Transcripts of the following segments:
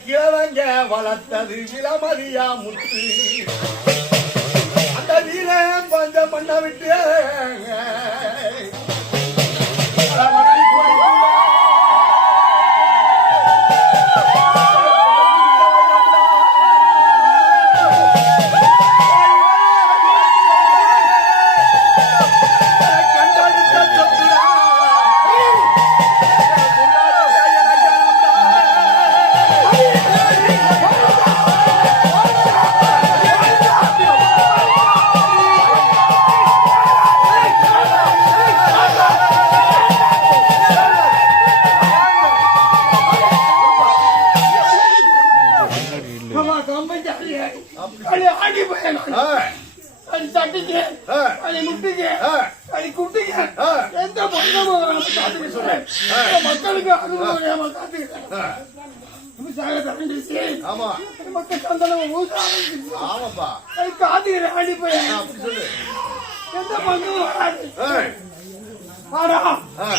கிழவங்க வளர்த்தது விலமதியா முத்து அந்த வீரன் பஞ்ச பண்ண விட்டு ஆமா, கம்பஞ்சாலியே. அடி அடி தட்டிக்கு, ஆ, அடி முட்டிக்கு. அடி குட்டிக்கு. எந்த பக்கமும் வராம காத்துக்க சொல்றேன். மக்களுக்கு அனுபவம் வராம காத்துக்கிறேன். மக்கள் சந்தனம். ஆமாப்பா அது காத்துக்கிறேன். அப்படி சொல்லு எந்த பக்கமும் வராது. ஆனா.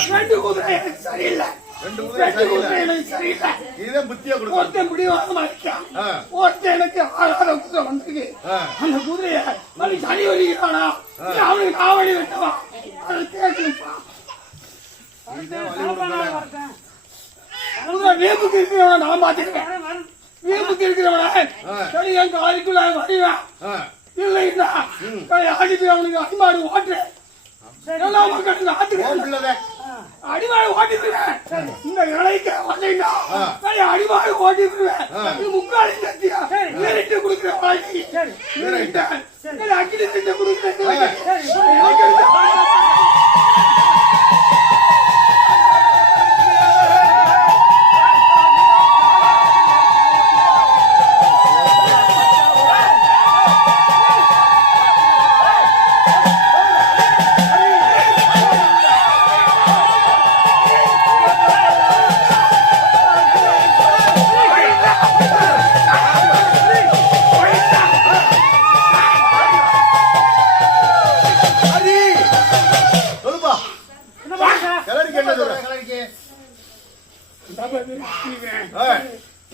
ரெண்டு குதிரை சரியில்லை. ரெண்டு ரெண்டு சரியில்லை. இதுதான் புத்தியா கொடுக்கணும். ஒருத்தன் பிடி வாங்க மாட்டேன் ஆ. ஒருத்தன் எனக்கு ஆகாத குதிரை வந்திருக்கு. அந்த குதிரைய மணி சனி வலிக்கிறானா அவனுக்கு காவடி வெட்டவா? அதை கேட்கணும்ப்பா. குதிரை வேம்புக்கு இருக்கிறவன நான் பாத்துக்கிறேன் வேம்புக்கு இருக்கிறவன சரி என் காலிக்குள்ள வருவேன் ஆ, இல்லைன்னா அடிப்பி அவனுக்கு அடிமாடு ஓட்டுறேன். எல்லா மக்களுக்கு ஆத்துக்கிறேன் அடிமாடு ஓட்டிடுவேன் இந்த இலைக்கு வந்தீங்கன்னா அடிமாடு ஓட்டிடுவேன் முக்காலி சத்தியா நேரிட்டு கொடுக்குற வாழ்க்கை நேரிட்டு. அக்கினி திட்டு கொடுக்குறேன்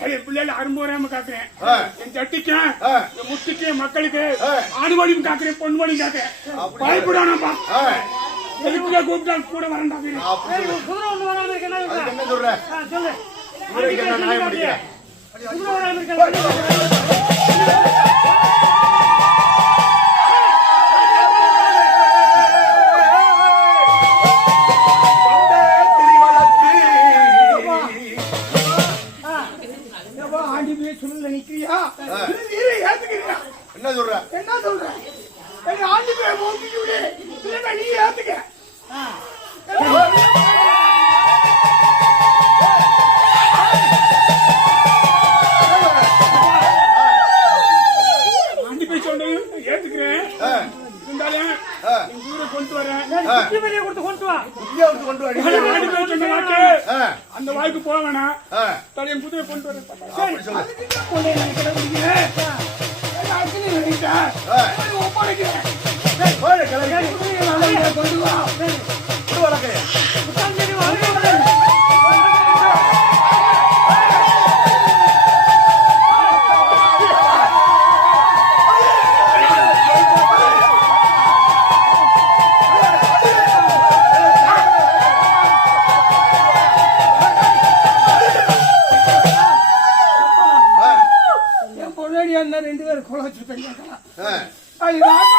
என் பிள்ளைல அரும்போறாம காக்குறேன். ஆ. என் சட்டிக்கு ஆ. என் முத்துக்கு மக்களுக்கு ஆ. ஆணுவழியும் காக்குறேன் பொன்வழியும் காக்குறேன். அப்படி பயப்படானப்பா எதுக்குள்ள கூப்பிட்டா கூட வரண்டா வராம என்ன சொல்ற? போய் போக்கிட்டு நீ ஏத்துக்க ஏத்துக்கிறேன் ஆ, இருந்தாலும் ஆ. ஊரை கொண்டு வரேன் வெளியே கொடுத்து கொண்டு வா புத்தியா கொடுத்து கொண்டு வாடி. ஆண்டி போய் சொன்ன வாக்கு ஆ, அந்த வாய்க்கு போக வேணாம் தலையன் குதிரை கொண்டு வரேன் பேரும்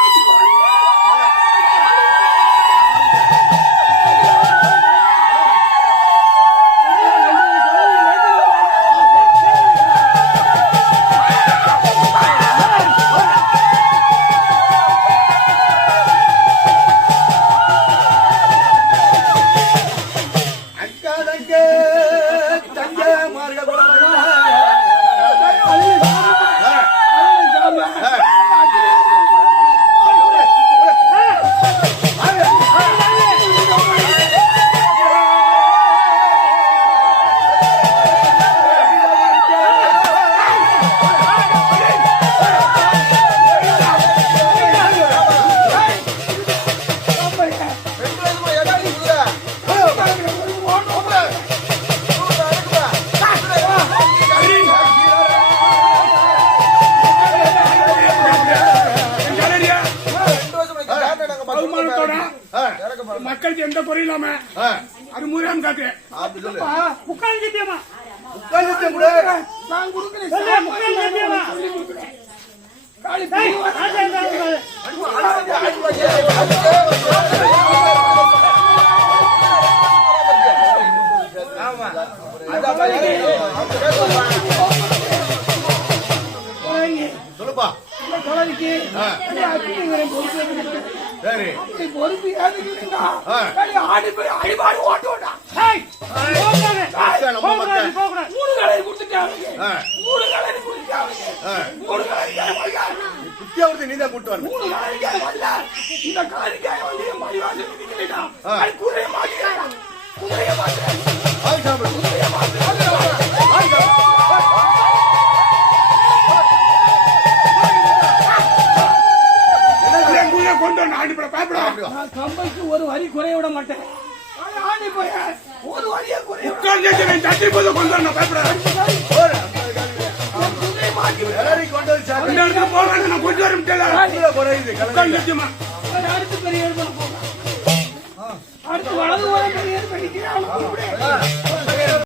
எந்த குறையும் இல்லாம அது முறையாம காட்டு முக்கால் சத்தியமா உட்கார்ந்து கூட? நான் கொடுக்கிறேன் சொல்லு, முக்கால் சத்தியமா. சொல்லுப்பா. சரி பொறுப்பு. அடி ஆடி போய் அடிபாடி ஓட்டு ஓட்டா. டேய், போகக்கூடாது. அக்கா, நம்ம போகக்கூடாது, மக்கள். போகக்கூடாது. மூணு அவனுக்கு. ஆ. மூணு அவனுக்கு. ஆ. மூணு வரல. குத்தியாவது நீ தான் கூட்டு வரணும். இந்த கலரிக்காய் வந்து என் மடிவாசல். அது குதிரையை மாட்டிக்கிறான். குதிரையை. நான் கம்பைக்கு ஒரு வரி குறைய விட மாட்டேன். ஆனா ஆடி போய் ஒரு வரியை குறைய உட்கார்ந்து தட்டி போது கொண்டு வந்த பயப்பட போடு. குதிரையை மாட்டி விடு. எல்லாரையும் கொண்டு வந்து அந்த சாப்பிடு இடத்துல போறாங்க நான் கொண்டு வர முடியல குறையுது அடுத்து பெரிய அடுத்து வலது ஓரம் பெரிய